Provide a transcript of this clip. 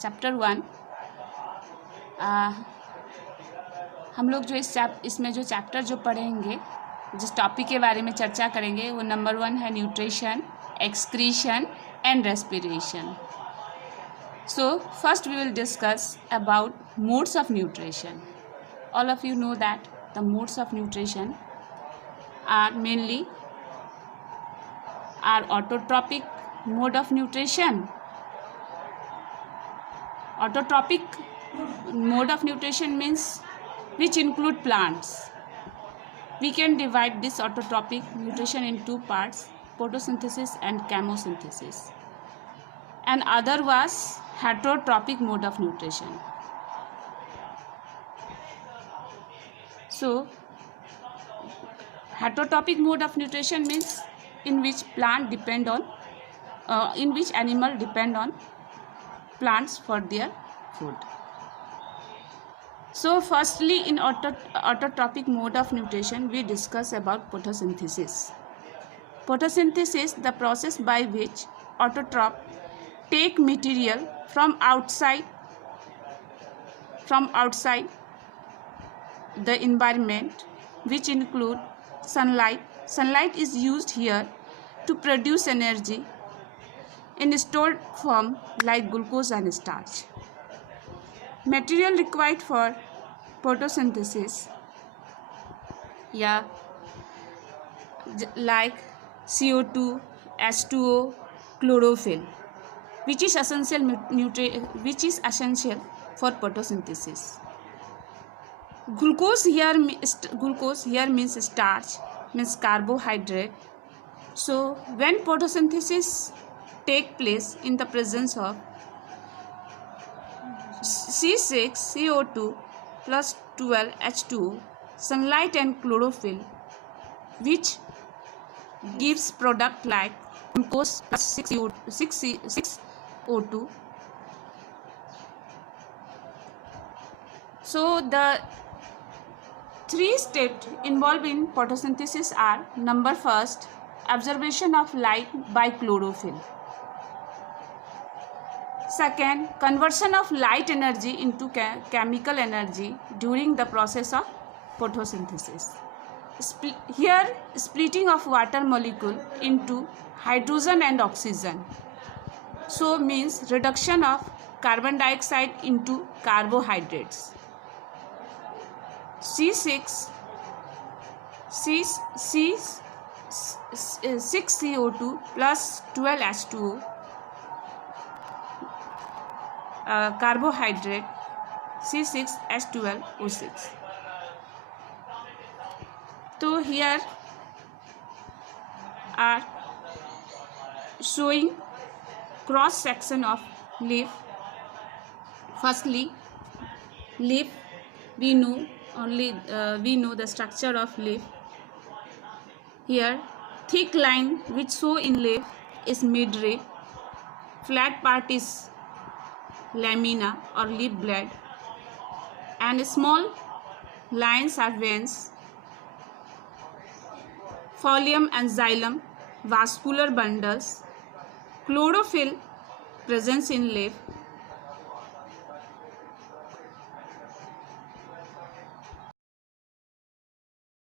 Chapter 1। हम लोग जो इसमें जो चैप्टर जो पढ़ेंगे, जिस टॉपिक के बारे में चर्चा करेंगे, वो नंबर 1 है nutrition, excretion and respiration. So first we will discuss about modes of nutrition. All of you know that the modes of nutrition are mainly autotrophic mode of nutrition. Autotrophic mode of nutrition means which include plants. We can divide this autotrophic nutrition in two parts, photosynthesis and chemosynthesis. And other was heterotrophic mode of nutrition. So heterotrophic mode of nutrition means in which animal depend on plants for their food. So firstly, in autotrophic mode of nutrition, we discuss about photosynthesis. Photosynthesis, the process by which autotroph take material from outside the environment, which include sunlight. Sunlight is used here to produce energy in stored form like glucose and starch. Material required for photosynthesis, like CO2, H2O, chlorophyll, which is essential for photosynthesis. Glucose here means starch, means carbohydrate. So when photosynthesis take place in the presence of C6CO2 plus 12H2O, sunlight and chlorophyll, which gives product like glucose plus 6CO2. So the three steps involved in photosynthesis are: number first, absorption of light by chlorophyll. Second, conversion of light energy into chemical energy during the process of photosynthesis. Here, splitting of water molecule into hydrogen and oxygen. So means reduction of carbon dioxide into carbohydrates. C6CO2 plus 12H2O, carbohydrate C6H12O6. So here are showing cross section of leaf. Firstly, leaf, we know the structure of leaf. Here, thick line which show in leaf is midrib, flat part is lamina or leaf blade, and small lines are veins. Folium and xylem, vascular bundles. Chlorophyll presence in leaf,